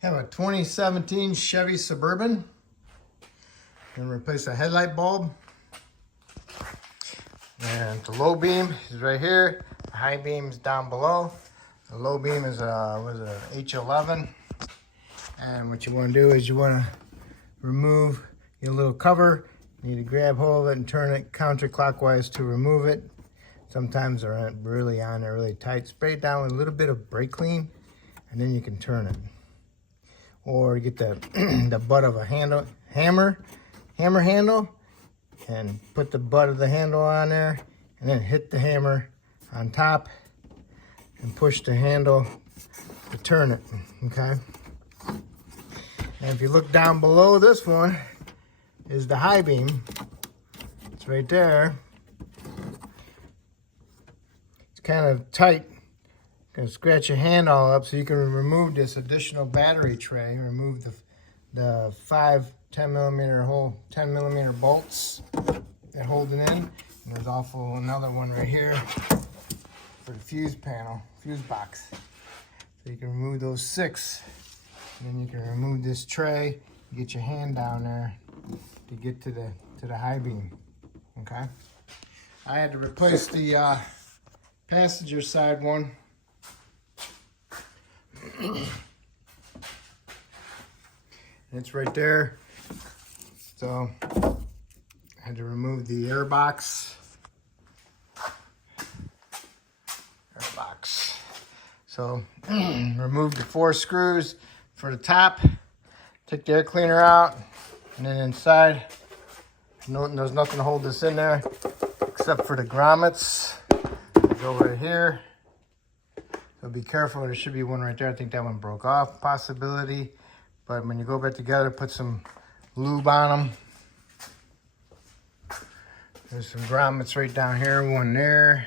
Have a 2017 Chevy Suburban. Gonna replace a headlight bulb. And the low beam is right here. The high beam is down below. The low beam is a H11. And what you want to do is you want to remove your little cover. You need to grab hold of it and turn it counterclockwise to remove it. Sometimes they're really on there, really tight. Spray it down with a little bit of brake clean, and then you can turn it. Or get the the butt of a hammer handle, and put the butt of the handle on there, and then hit the hammer on top and push the handle to turn it. Okay. And if you look down below this one is the high beam. It's right there. It's kind of tight. Gonna scratch your hand all up so you can remove this additional battery tray. Remove the 10 millimeter bolts that hold it in. And there's also another one right here for the fuse box. So you can remove those 6. And then you can remove this tray, get your hand down there to get to the high beam. Okay. I had to replace the passenger side one. It's right there. So I had to remove the airbox. So remove the 4 screws for the top. Take the air cleaner out, and then inside, there's nothing to hold this in there except for the grommets. Go right here. So be careful, there should be one right there. I think that one broke off, possibility. But when you go back together, put some lube on them. There's some grommets right down here, one there,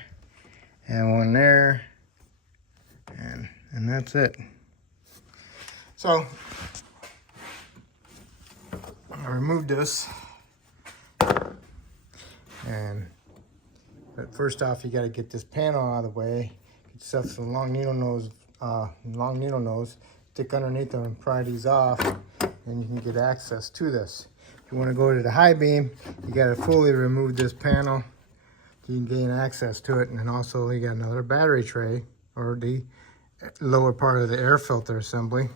and one there. And that's it. So, I removed this. But first off, you got to get this panel out of the way. Get yourself some long needle nose, stick underneath them and pry these off, and you can get access to this. If you want to go to the high beam, you got to fully remove this panel so you can gain access to it. And then also you got another battery tray, or the lower part of the air filter assembly.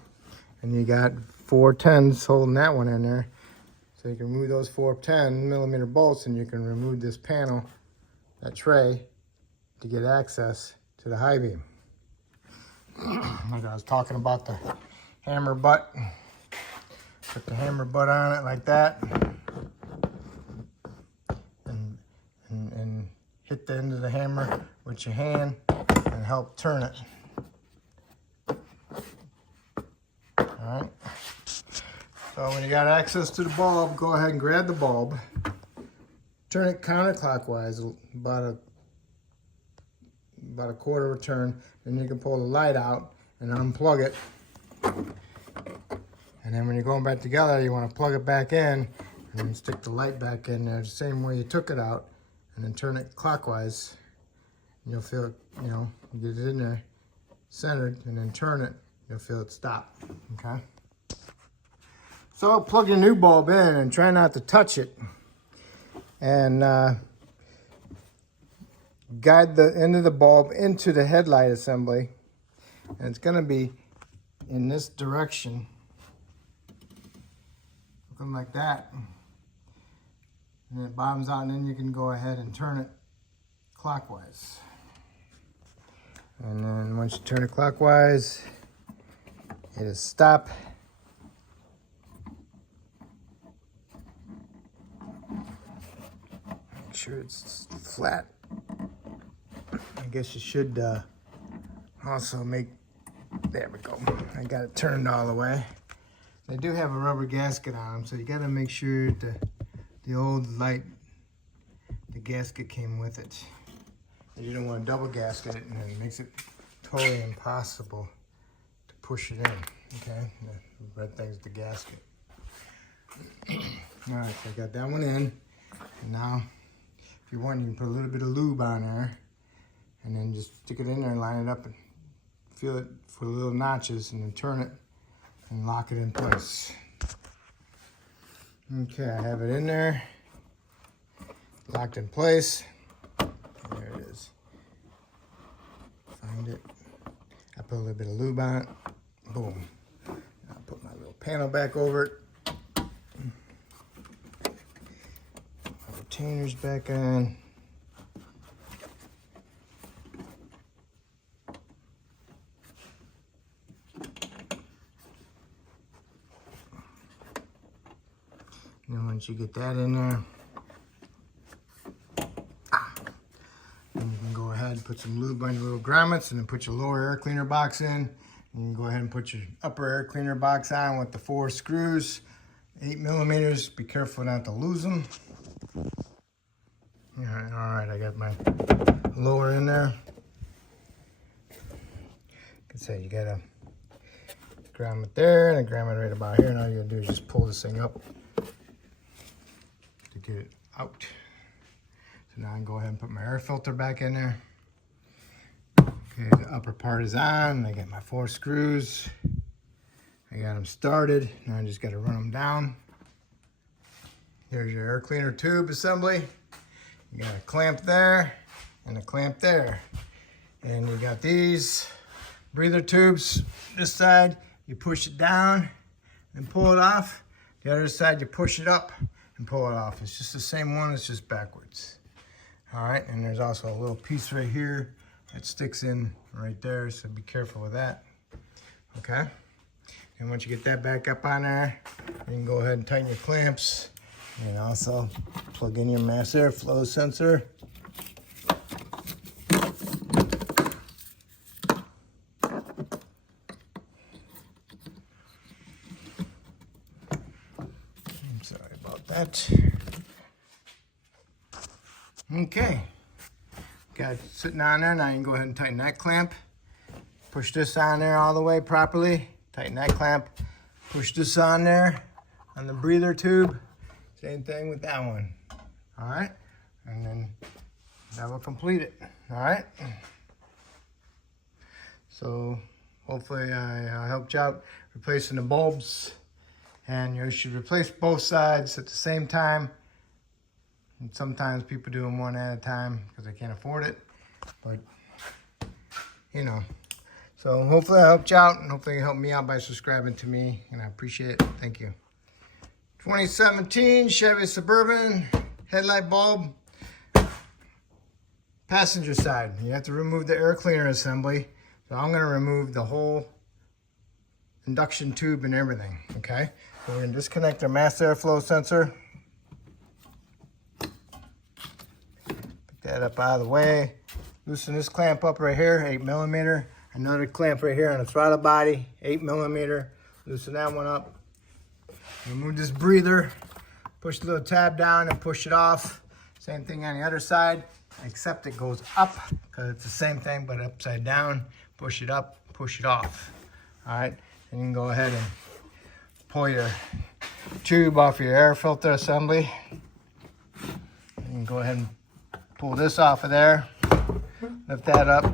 And you got 4 10s holding that one in there. So you can remove those 4 10 millimeter bolts, and you can remove this panel, that tray, to get access to the high beam. Like I was talking about the hammer butt. Put the hammer butt on it like that. And hit the end of the hammer with your hand and help turn it. Alright. So when you got access to the bulb, go ahead and grab the bulb. Turn it counterclockwise, about a quarter of a turn. Then you can pull the light out and unplug it. And then when you're going back together, you want to plug it back in and then stick the light back in there the same way you took it out, and then turn it clockwise. And you'll feel it, you get it in there centered, and then turn it, you'll feel it stop. Okay. So plug your new bulb in and try not to touch it. And guide the end of the bulb into the headlight assembly. And it's going to be in this direction. Looking like that. And then it bottoms out, and then you can go ahead and turn it clockwise. And then once you turn it clockwise, hit a stop. Make sure it's flat. I guess you should also there we go. I got it turned all the way. They do have a rubber gasket on them, so you got to make sure the old light, the gasket came with it. You don't want to double gasket it, and it makes it totally impossible to push it in. Okay, the red thing's the gasket. All right, so I got that one in. And now, if you want, you can put a little bit of lube on there, and then just stick it in there and line it up and feel it for the little notches, and then turn it and lock it in place. Okay, I have it in there, locked in place. There it is. Find it. I put a little bit of lube on it. Boom. I'll put my little panel back over it. My retainers back on. And then once you get that in there, then you can go ahead and put some lube on your little grommets and then put your lower air cleaner box in. And you can go ahead and put your upper air cleaner box on with the 4 screws, 8 millimeters. Be careful not to lose them. All right, I got my lower in there. Like I say, you got a grommet there and a grommet right about here. And all you gotta do is just pull this thing up to get it out. So now I can go ahead and put my air filter back in there. Okay, the upper part is on. I got my 4 screws. I got them started. Now I just got to run them down. Here's your air cleaner tube assembly. You got a clamp there and a clamp there. And you got these breather tubes. This side, you push it down and pull it off. The other side, you push it up and pull it off. It's just the same one, it's just backwards. All right, and there's also a little piece right here that sticks in right there, so be careful with that. Okay, and once you get that back up on there, you can go ahead and tighten your clamps and also plug in your mass airflow sensor. I'm sorry about that. Okay, got it sitting on there. Now you can go ahead and tighten that clamp. Push this on there all the way properly. Tighten that clamp. Push this on there on the breather tube. Same thing with that one. All right, and then that will complete it. All right. So hopefully I helped you out replacing the bulbs, and you should replace both sides at the same time. And sometimes people do them one at a time because they can't afford it, but you know. So hopefully I helped you out, and hopefully you helped me out by subscribing to me, and I appreciate it. Thank you. 2017 Chevy Suburban headlight bulb, passenger side. You have to remove the air cleaner assembly. So I'm gonna remove the whole induction tube and everything, okay? So we're gonna disconnect our mass airflow sensor. Pick that up out of the way. Loosen this clamp up right here, 8 millimeter. Another clamp right here on the throttle body, 8 millimeter. Loosen that one up. Remove this breather. Push the little tab down and push it off. Same thing on the other side, except it goes up because it's the same thing but upside down. Push it up, push it off. All right, and you can go ahead and pull your tube off your air filter assembly. You can go ahead and pull this off of there. Lift that up.